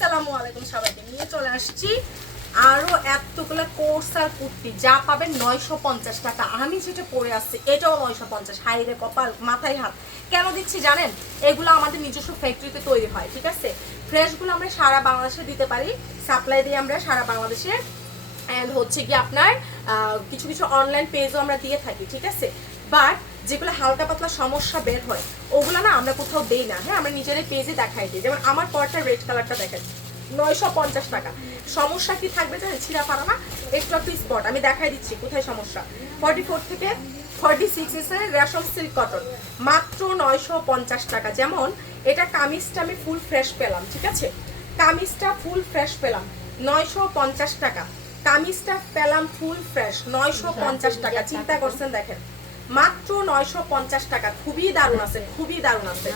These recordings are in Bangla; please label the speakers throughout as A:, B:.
A: আসসালামু আলাইকুম সবাইকে। নিয়ে চলে আসছি আরও এতগুলো কোর্স আর কুর্তি, যা পাবেন নয়শো পঞ্চাশ টাকা। আমি যেটা পরে আসছি, এটাও নয়শো পঞ্চাশ। হাইরে, কপাল, মাথায় হাত। কেন দিচ্ছি জানেন? এগুলো আমাদের নিজস্ব ফ্যাক্টরিতে তৈরি হয়, ঠিক আছে? ফ্রেশগুলো আমরা সারা বাংলাদেশে দিতে পারি। সাপ্লাই দিয়ে আমরা সারা বাংলাদেশে। অ্যান্ড হচ্ছে কি আপনার কিছু কিছু অনলাইন পেজও আমরা দিয়ে থাকি, ঠিক আছে? বাট যেগুলো হালকা পাতলা সমস্যা বের হয়, ওগুলো না আমরা কোথাও দেই না। হ্যাঁ আমরা নিজেরাই পেজে দেখাই দিই। যেমন আমার পরটা রেড কালারটা দেখেন, নয়শো পঞ্চাশ টাকা। সমস্যা কি থাকবে জানেন? ছিঁড়া পারা না? একটু একটু স্পট আমি দেখাই দিচ্ছি কোথায় সমস্যা। ফর্টি ফোর থেকে ফর্টি সিক্স এসে রেশম সিল্ক কটন মাত্র নয়শো পঞ্চাশ টাকা। যেমন এটা কামিজটা আমি ফুল ফ্রেশ পেলাম, ঠিক আছে? কামিজটা ফুল ফ্রেশ পেলাম, নয়শো পঞ্চাশ টাকা। কামিজটা পেলাম ফুল ফ্রেশ নয়শো পঞ্চাশ টাকা। চিন্তা করছেন দেখেন। মাত্র নয়শো পঞ্চাশ টাকা। খুবই দারুণ আছে, খুবই দারুণ আছে।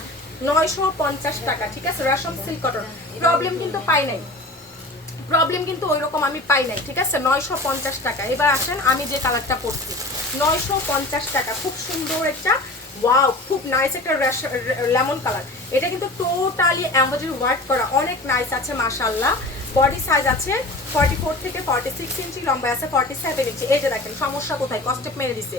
A: নয়শো পঞ্চাশ টাকা, ঠিক আছে? রেশম সিল্ক কটন প্রবলেম কিন্তু পাই নাই। প্রবলেম কিন্তু ওই রকম আমি পাই নাই, ঠিক আছে? নয়শো পঞ্চাশ টাকা। এবার আসেন, আমি যে কালারটা পরছি। নয়শো পঞ্চাশ টাকা, খুব সুন্দর একটা ওয়াও খুব নাইস একটা লেমন কালার এটা কিন্তু টোটালি অ্যাম্বোজারি ওয়ার্ক করা। অনেক নাইস আছে মাশাল্লাহ বডি সাইজ আছে ফর্টি ফোর থেকে ফর্টি সিক্স ইঞ্চি লম্বা আছে ফর্টি সেভেন ইঞ্চি। এই যে দেখেন, সমস্যা কোথায়? কস্টেপ মেরে দিছে।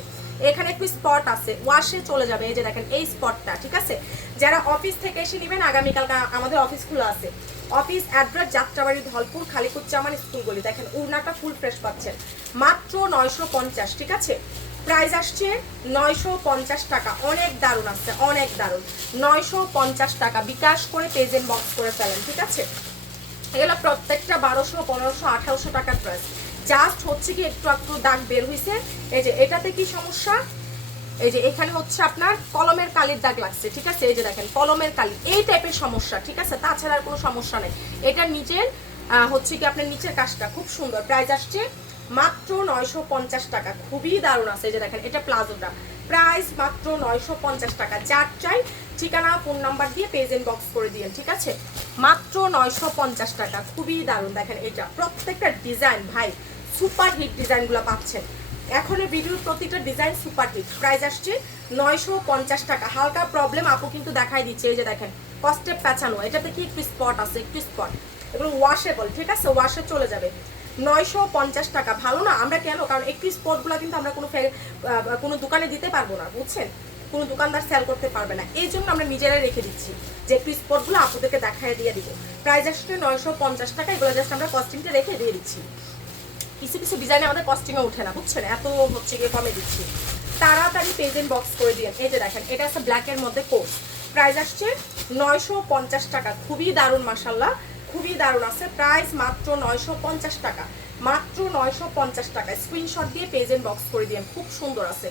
A: এখানে একটু স্পট আছে। ওয়াশে চলে যাবে, এই যে দেখেন, এই স্পটটা ঠিক আছে? যারা অফিস থেকে এসে নেবেন আগামীকাল আমাদের অফিস খোলা আছে। অফিস অ্যাড্রেস যাত্রাবাড়ি, ধলপুর খালিকুচ্চামান স্কুলগুলি দেখেন, উড়নাটা ফুল ফ্রেশ পাচ্ছেন। মাত্র নয়শো পঞ্চাশ, ঠিক আছে? প্রাইস আসছে নয়শো পঞ্চাশ টাকা। অনেক দারুণ আসছে অনেক দারুণ। নয়শো পঞ্চাশ টাকা। বিকাশ করে পেজেন্ট বক্স করে ফেলেন, ঠিক আছে? এগুলো প্রত্যেকটা বারোশো, পনেরোশো, আঠারোশো টাকার প্রাইস জাস্ট হচ্ছে কি একটু একটু দাগ বের হয়েছে এই যে এটাতে কি সমস্যা? এই যে এখানে হচ্ছে আপনার কলমের কালির দাগ লাগছে ঠিক আছে? এই যে দেখেন কলমের কালি এই টাইপের সমস্যা ঠিক আছে? তাছাড়া আর কোনো সমস্যা নেই। এটা আহ, হচ্ছে কি আপনার নিচের কাজটা খুব সুন্দর। প্রাইস আসছে মাত্র নয়শো পঞ্চাশ টাকা। খুবই দারুণ আছে। এই যে দেখেন এটা প্লাজোটা। প্রাইস মাত্র নয়শো পঞ্চাশ টাকা। যার চাই ঠিকানা ফোন নাম্বার দিয়ে পেজেন্ট বক্স করে দিয়েন ঠিক আছে? মাত্র নয়শো পঞ্চাশ টাকা। খুবই দারুণ। দেখেন এটা। প্রত্যেকটা ডিজাইন ভাই সুপার হিট ডিজাইনগুলো পাচ্ছেন। এখন এই ভিডিওর প্রতিটা ডিজাইন সুপার হিট। প্রাইস আসছে নয়শো পঞ্চাশ টাকা। হালকা প্রবলেম আপু কিন্তু দেখাই দিচ্ছে। এই যে দেখেন কস্টেপ প্যাঁচানো এটাতে কি একটু স্পট আছে? একটু স্পট এগুলো ওয়াশেবল ঠিক আছে? ওয়াশে চলে যাবে। নয়শো পঞ্চাশ টাকা। ভালো না? আমরা কেন? কারণ একটি স্পটগুলো কিন্তু আমরা কোনো কোনো দোকানে দিতে পারব না, বুঝছেন? কোনো দোকানদার সেল করতে পারবে না। এই জন্য আমরা নিজেরাই রেখে দিচ্ছি যে একটু স্পটগুলো আপুদেরকে দেখায় দিয়ে দিব। প্রাইস আসছে নয়শো পঞ্চাশ টাকা। এগুলো জাস্ট আমরা কস্টিংটা রেখে দিয়ে দিচ্ছি। কিছু কিছু ডিজাইনে আমাদের কস্টিংয়ে উঠে না, বুঝছেন? এত হচ্ছে গিয়ে কমে দিচ্ছি। তাড়াতাড়ি পেজেন্ট বক্স করে দিন এই যে দেখেন, এটা আছে ব্ল্যাকের মধ্যে কোর্স প্রাইস আসছে নয়শো পঞ্চাশ টাকা। খুবই দারুণ মাসাল্লাহ খুবই দারুণ আছে। প্রাইস মাত্র নয়শো পঞ্চাশ টাকা। মাত্র নয়শো পঞ্চাশ টাকা। স্ক্রিনশট দিয়ে পেজেন্ট বক্স করে দিন খুব সুন্দর আছে।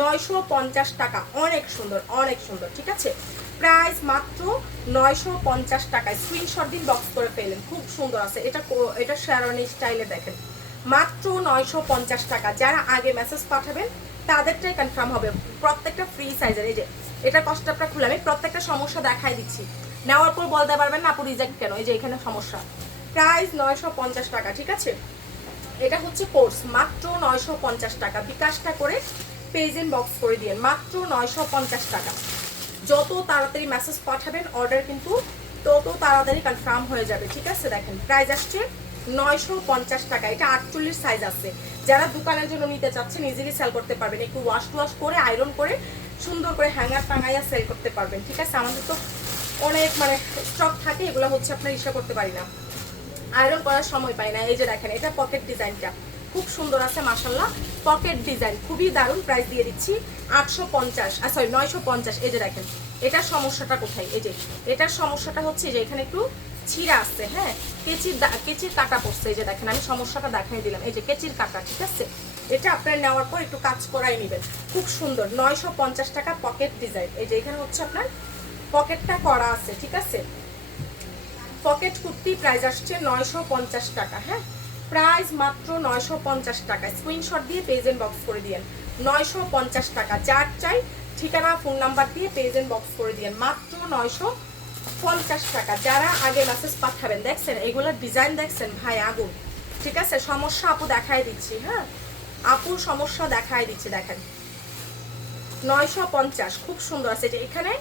A: নয়শো পঞ্চাশ টাকা। অনেক সুন্দর অনেক সুন্দর, ঠিক আছে? প্রাইস মাত্র নয়শো পঞ্চাশ টাকা স্ক্রিনশট দিন বক্স করে পেলেন খুব সুন্দর আছে। এটা এটা শেরওয়ানি স্টাইলে দেখেন। মাত্র নয়শো পঞ্চাশ টাকা। যারা আগে মেসেজ পাঠাবেন, তাদেরটাই কনফার্ম হবে। প্রত্যেকটা ফ্রি সাইজের এই যে এটা কষ্টটা খুলে আমি প্রত্যেকটা সমস্যা দেখাই দিচ্ছি। নেওয়ার পর বলতে পারবেন না, আপু রিজেক্ট কেন? এই যে, এখানে সমস্যা। প্রাইস নয়শো পঞ্চাশ টাকা, ঠিক আছে? এটা হচ্ছে কোর্স মাত্র নয়শো পঞ্চাশ টাকা। বিকাশটা করে পেজেন্ট বক্স করে দিয়ে মাত্র নয়শো পঞ্চাশ টাকা। যত তাড়াতাড়ি মেসেজ পাঠাবেন অর্ডার কিন্তু তত তাড়াতাড়ি কনফার্ম হয়ে যাবে, ঠিক আছে? দেখেন প্রাইস আসছে নয়শো পঞ্চাশ টাকা। এটা আটচল্লিশ সাইজ আছে। যারা দোকানের জন্য নিতে চাচ্ছেন ইজিলি সেল করতে পারবেন। একটু ওয়াশ টুয়াশ করে আয়রন করে, সুন্দর করে হ্যাঙ্গার টাঙাইয়া সেল করতে পারবেন, ঠিক আছে? আমাদের তো অনেক মানে স্টক থাকে, এগুলো হচ্ছে আপনার ইসা করতে পারি না। আয়রন করার সময় পাই না। এই যে দেখেন, এটা পকেট ডিজাইনটা খুব সুন্দর আছে মাসাল্লাহ পকেট ডিজাইন খুবই দারুণ প্রাইস দিয়ে দিচ্ছি। আটশো পঞ্চাশ সরি নয়শো পঞ্চাশ। এই যে দেখেন, এটার সমস্যাটা কোথায়? এই যে, এটার সমস্যাটা হচ্ছে যে, এখানে একটু ছিঁড়া আছে হ্যাঁ? কেচির কেচির কাটা পড়ছে, এই যে দেখেন, আমি সমস্যাটা দেখাই দিলাম। এই যে কেচির কাটা, ঠিক আছে? এটা আপনার নেওয়ার পর একটু কাজ করাই নেবেন। খুব সুন্দর, নয়শো পঞ্চাশ টাকা পকেট ডিজাইন। এই যে এখানে হচ্ছে আপনার পকেটটা করা আছে, ঠিক আছে? পকেট কুর্তি প্রাইস আসছে নয়শো পঞ্চাশ টাকা হ্যাঁ? প্রাইস মাত্র নয়শো পঞ্চাশ টাকা। স্ক্রিনশট দিয়ে পেজেন্ট বক্স করে দিয়েন। নয়শো পঞ্চাশ টাকা। যার চাই ঠিকানা ফোন নাম্বার দিয়ে পেজেন্ট বক্স করে দিয়েন। মাত্র নয়শো পঞ্চাশ টাকা। যারা আগে মেসেজ পাঠাবেন, দেখছেন এগুলোর ডিজাইন দেখছেন, ভাই, আগুন। ঠিক আছে? সমস্যা আপু দেখাই দিচ্ছি হ্যাঁ? আপুর সমস্যা দেখাই দিচ্ছি, দেখেন। নয়শো পঞ্চাশ, খুব সুন্দর আছে। যে এখানে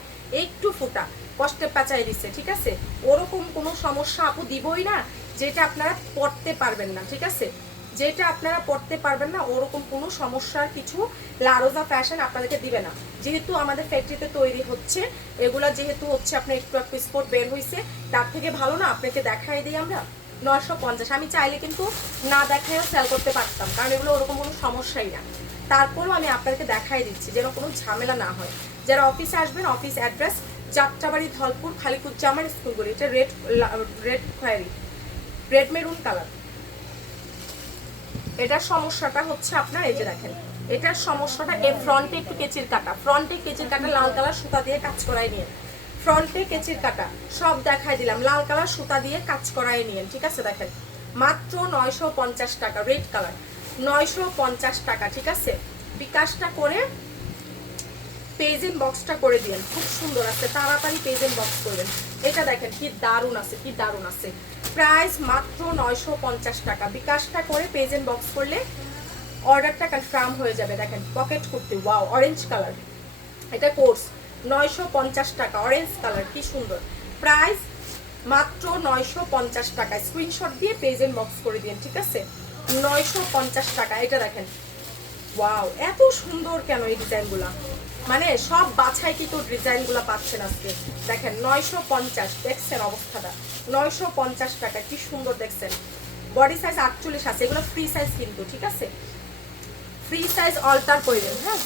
A: একটু ফুটা, কষ্টে পেঁচাই দিচ্ছে ঠিক আছে? ওরকম কোনো সমস্যা আপু দিবই না, যেটা আপনারা পড়তে পারবেন না, ঠিক আছে? যেটা আপনারা পড়তে পারবেন না, ওরকম কোনো সমস্যার কিছু লারোজা ফ্যাশন আপনাদেরকে দিবে না। যেহেতু আমাদের ফ্যাক্টরিতে তৈরি হচ্ছে, এগুলা যেহেতু হচ্ছে আপনার একটু একটু স্পট বের হয়েছে তার থেকে ভালো না, আপনাকে দেখাই দিই আমরা। নয়শো পঞ্চাশ। আমি চাইলে কিন্তু না দেখায়ও সেল করতে পারতাম, কারণ এগুলো ওরকম কোনো সমস্যাই না। তারপরেও আমি আপনাদেরকে দেখাই দিচ্ছি, যেন কোনো ঝামেলা না হয়। যারা অফিসে আসবেন অফিস অ্যাড্রেস যাত্রাবাড়ি, ধলপুর, খালিকুজ্জামান স্কুলগুলি এটা রেড রেড খয়েরি রেড মেরুন কালার এটার সমস্যাটা হচ্ছে আপনার, এই যে দেখেন। এটার সমস্যাটা এ ফ্রন্টে একটু কেচির কাটা। ফ্রন্টে কেচির কাটা, লাল কালার সুতা দিয়ে কাজ করাই নিয়ে ফ্রন্টে কেচির কাটা, সব দেখাই দিলাম। লাল কালার সুতা দিয়ে কাজ করাই নিয়ে ঠিক আছে? দেখেন মাত্র নয়শো পঞ্চাশ টাকা রেড কালার নয়শো পঞ্চাশ টাকা, ঠিক আছে? বিকাশটা করে পেজেন বক্সটা করে দিয়েন। খুব সুন্দর আছে, তাড়াতাড়ি পেজেন বক্স করবেন। এটা দেখেন, কি দারুণ আছে, কি দারুণ আছে। প্রাইস মাত্র নয়শো পঞ্চাশ টাকা। বিকাশটা করে পেজেন বক্স করলে অর্ডারটা কনফার্ম হয়ে যাবে, দেখেন pocket kurti wow orange colour এটা কোর্স নয়শো পঞ্চাশ টাকা অরেঞ্জ কালার কি সুন্দর। প্রাইস মাত্র নয়শো পঞ্চাশ টাকা স্ক্রিনশট দিয়ে পেজেন বক্স করে দিন, ঠিক আছে? নয়শো পঞ্চাশ টাকা, এটা দেখেন ওয়াও এত সুন্দর কেন এই ডিজাইনগুলা? মানে সব বাছাই কিন্তু ডিজাইনগুলো পাচ্ছেন আজকে? দেখেন, নয়শো পঞ্চাশ, দেখছেন অবস্থাটা? নয়শো পঞ্চাশ টাকা কি সুন্দর দেখছেন? বডি সাইজ আটচল্লিশ আছে, এগুলো ফ্রি সাইজ কিন্তু, ঠিক আছে? ফ্রি সাইজ অল্টার করে দেন হ্যাঁ?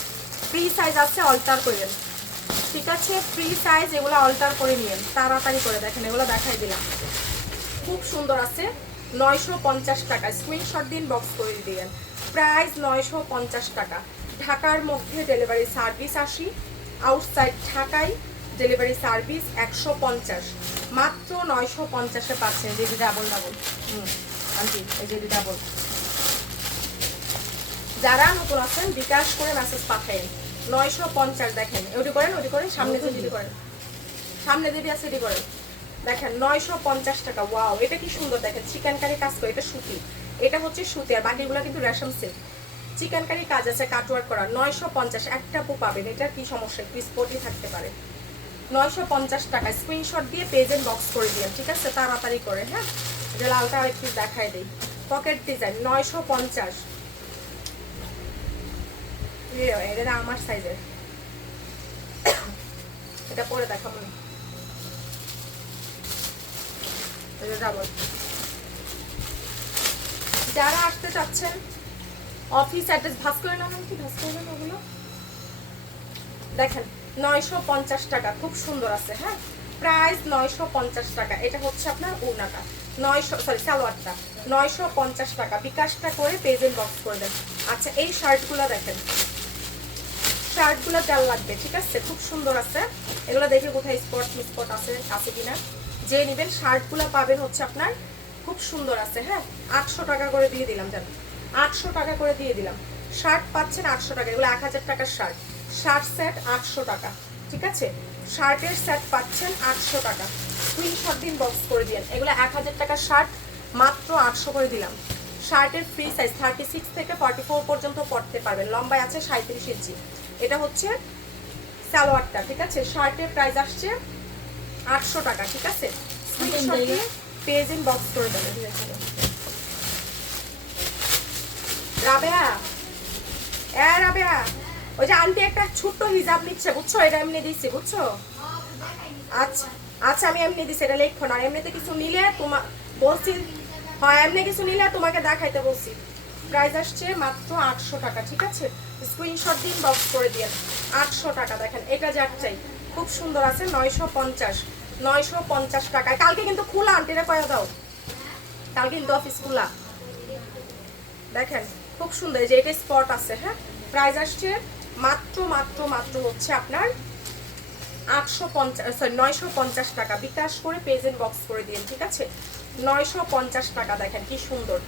A: ফ্রি সাইজ আছে অল্টার করে দেন ঠিক আছে? ফ্রি সাইজ এগুলো অল্টার করে নিয়েন। তাড়াতাড়ি করে দেখেন, এগুলো দেখাই দিলাম। খুব সুন্দর আছে। নয়শো পঞ্চাশ টাকা। স্ক্রিনশট দিন বক্স করে দিবেন প্রাইস নয়শো পঞ্চাশ টাকা। ঢাকার মধ্যে ডেলিভারি সার্ভিস আসি আউটসাইড ঢাকায় ডেলিভারি সার্ভিস একশো পঞ্চাশ। মাত্র নয়শো পঞ্চাশে পাচ্ছেন। যে ডাবল ডাবল হুম, আন্টি, এই যে ডাবল যারা নতুন আছেন, বিকাশ করে মেসেজ পাঠাই নয়শো পঞ্চাশ দেখেন। ওটি করেন ওটি করেন, সামনে যে দিদি করেন। সামনে দিদি আছে, এটি করেন। দেখেন, নয়শো পঞ্চাশ টাকা ওয়াও এটা কি সুন্দর দেখেন। চিকেন কারি কাজ করে, এটা সুতি। এটা হচ্ছে সুতি, আর বাকিগুলো কিন্তু রেশম সিল্ক চিকেন কারি কাজ আছে কাটওয়ার্ক করা। নয়শো পঞ্চাশ, একটা পু পাবেন। এটা কি সমস্যা? একটু স্পটই থাকতে পারে। নয়শো পঞ্চাশ টাকা স্ক্রিনশট দিয়ে পেজেন্ট বক্স করে দিয়ে ঠিক আছে? তাড়াতাড়ি করে হ্যাঁ? যে লালটা একটু দেখাই দিই। পকেট ডিজাইন নয়শো পঞ্চাশ। এটা না আমার সাইজের এটা পরে দেখাবো না যারা আসতে চাচ্ছেন অফিস অ্যাড্রেস ভাস করে নাম কি ভাস করে নাম ওগুলো। দেখেন, নয়শো পঞ্চাশ টাকা, খুব সুন্দর আছে হ্যাঁ? প্রাইস নয়শো পঞ্চাশ টাকা, এটা হচ্ছে আপনার ওনাটা নয়শো সরি সালোয়ারটা। নয়শো পঞ্চাশ টাকা, বিকাশটা করে পেজেন্ট বক্স করে দেন। আচ্ছা এই শার্টগুলো দেখেন। শার্টগুলো তেল লাগবে, ঠিক আছে? খুব সুন্দর আছে। এগুলো দেখে কোথায় স্পট স্পট আছে আছে কিনা? যে নেবেন, শার্টগুলো পাবেন হচ্ছে আপনার খুব সুন্দর আছে হ্যাঁ? আটশো টাকা করে দিয়ে দিলাম, জানো। আটশো টাকা করে দিয়ে দিলাম। শার্ট পাচ্ছেন আটশো টাকা, এগুলো এক হাজার টাকার শার্ট। শার্ট সেট আটশো টাকা, ঠিক আছে? শার্টের সেট পাচ্ছেন আটশো টাকা। স্ক্রিনশট দিন বক্স করে দিন এগুলো এক হাজার টাকার শার্ট, মাত্র আটশো করে দিলাম। শার্টের ফ্রি সাইজ থার্টি সিক্স থেকে ফর্টি ফোর পর্যন্ত পড়তে পারবেন। লম্বায় আছে সাঁত্রিশ ইঞ্চি। এটা হচ্ছে সালোয়ারটা ঠিক আছে? শার্টের প্রাইস আসছে আটশো টাকা ঠিক আছে? পেজ ইন বক্স করে রাবেয়া এ রাবেয়া ওই যে আন্টি একটা ছোট্ট হিজাব নিচ্ছে বুঝছ? এটা এমনি দিচ্ছি বুঝছ? আচ্ছা আচ্ছা আমি এমনি দিচ্ছি এটা লেখো না। এমনিতে কিছু নিলে তোমার বলছি হয় এমনি কিছু নিলে তোমাকে দেখাইতে বলছি। প্রাইস আসছে মাত্র আটশো টাকা, ঠিক আছে? স্ক্রিনশট দিন বক্স করে দিন আটশো টাকা, দেখেন, এটা যার চাই। খুব সুন্দর আছে, নয়শো পঞ্চাশ। নয়শো পঞ্চাশ টাকা কালকে কিন্তু খোলা আন্টিরা কয়া দাও। কালকে কিন্তু অফিস খোলা। দেখেন, খুব সুন্দর যে এটা স্পট আছে হ্যাঁ? প্রাইস আসছে মাত্র মাত্র মাত্র হচ্ছে আপনার আটশো পঞ্চাশ সরি নয়শো পঞ্চাশ টাকা। বিকাশ করে পেজেন্ট বক্স করে দিন ঠিক আছে? নয়শো পঞ্চাশ টাকা দেখেন কি সুন্দর।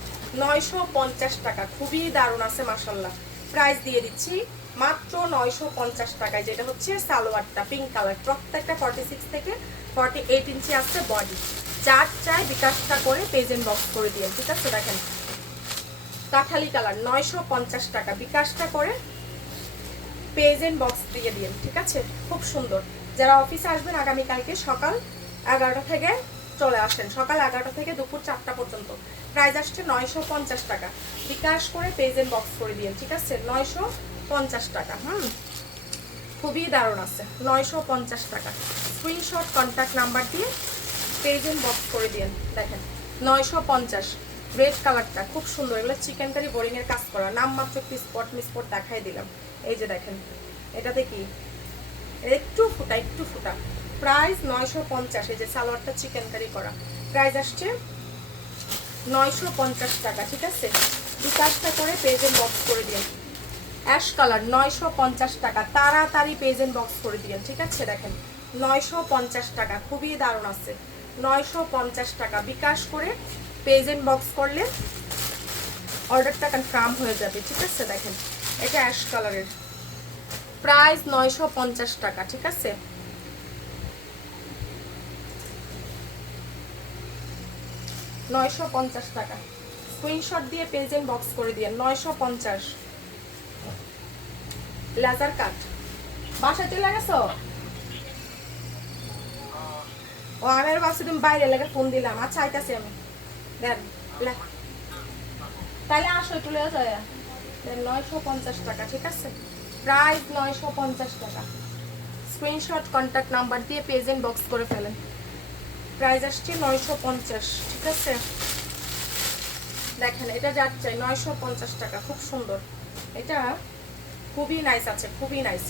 A: নয়শো পঞ্চাশ টাকা, খুবই দারুণ আছে মাসাল্লাহ প্রাইস দিয়ে দিচ্ছি মাত্র নয়শো পঞ্চাশ টাকায়, যেটা হচ্ছে সালোয়ারটা পিঙ্ক কালার প্রত্যেকটা ফর্টি সিক্স থেকে ফর্টি এইট ইঞ্চি আসছে বডি চার চাই বিকাশটা করে পেজেন্ট বক্স করে দিয়ে, ঠিক আছে, দেখেন। কাঠালি কালার নয়শো পঞ্চাশ টাকা, বিকাশটা করে পেজেন্ট বক্স দিয়ে দিন, ঠিক আছে? খুব সুন্দর। যারা অফিসে আসবেন, আগামীকালকে সকাল এগারোটা থেকে চলে আসেন। সকাল এগারোটা থেকে দুপুর চারটা পর্যন্ত। প্রাইস আসছে নয়শো পঞ্চাশ টাকা। বিকাশ করে পেজেন্ট বক্স করে দিন ঠিক আছে? নয়শো পঞ্চাশ টাকা, হুম? খুবই দারুণ আছে, নয়শো পঞ্চাশ টাকা। স্ক্রিনশট কন্ট্যাক্ট নাম্বার দিয়ে পেজেন্ট বক্স করে দিন দেখেন। নয়শো পঞ্চাশ রেড কালারটা খুব সুন্দর। এগুলো চিকেন কারি বোরিংয়ের কাজ করা। নাম মাত্র একটু স্পট মিসপট দেখাই দিলাম। এই যে দেখেন, এটাতে কি? একটু ফুটা একটু ফুটা। প্রাইস নয়শো পঞ্চাশ, এই যে সালোয়ারটা চিকেন কারি। করা প্রাইস আসছে নয়শো পঞ্চাশ টাকা, ঠিক আছে? বিকাশটা করে পেজেন্ট বক্স করে দিন অ্যাশ কালার নয়শো পঞ্চাশ টাকা। তাড়াতাড়ি পেজেন্ট বক্স করে দিন ঠিক আছে? দেখেন, নয়শো পঞ্চাশ টাকা, খুবই দারুণ আছে। নয়শো পঞ্চাশ টাকা, বিকাশ করে পেজেন্ট বক্স করলে অর্ডারটা কনফার্ম হয়ে যাবে, ঠিক আছে? দেখেন, এটা অ্যাশ কালারের প্রাইস নয়শো পঞ্চাশ টাকা, ঠিক আছে? নয়শো পঞ্চাশ টাকা। স্ক্রিনশট দিয়ে পেজেন্ট বক্স করে দিয়ে নয়শো পঞ্চাশ। লেজার কাট বাসায় চলে গেছো? ও আমি আর ভাবছি তুমি বাইরে লেগে ফোন দিলাম। আচ্ছা আইতাছি আমি। দেন। তাহলে আসো একটু যায় দেন, নয়শো পঞ্চাশ টাকা, ঠিক আছে? প্রাইস নয়শো পঞ্চাশ টাকা। স্ক্রিনশট কন্ট্যাক্ট নাম্বার দিয়ে পেজেন্ট বক্স করে ফেলেন। প্রাইস আসছে নয়শো পঞ্চাশ, ঠিক আছে? দেখেন, এটা যার চাই নয়শো পঞ্চাশ টাকা, খুব সুন্দর। এটা খুবই নাইস আছে, খুবই নাইস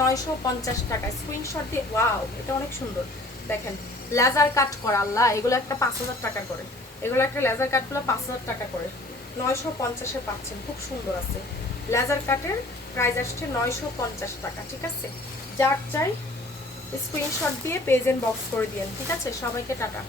A: নয়শো পঞ্চাশ টাকা স্ক্রিনশট দিয়ে ওয়াও এটা অনেক সুন্দর। দেখেন লেজার কাট করা, আল্লাহ, এগুলো একটা পাঁচ হাজার টাকা করে। এগুলো একটা লেজার কাটগুলো পাঁচ হাজার টাকা করে। নয়শো পঞ্চাশে পাচ্ছেন, খুব সুন্দর আছে। লেজার কাটের প্রাইস আসছে নয়শো পঞ্চাশ টাকা, ঠিক আছে? যার চাই স্ক্রিনশট দিয়ে পেজ এন্ড বক্স করে দিয়েন ঠিক আছে? সবাইকে টাটা।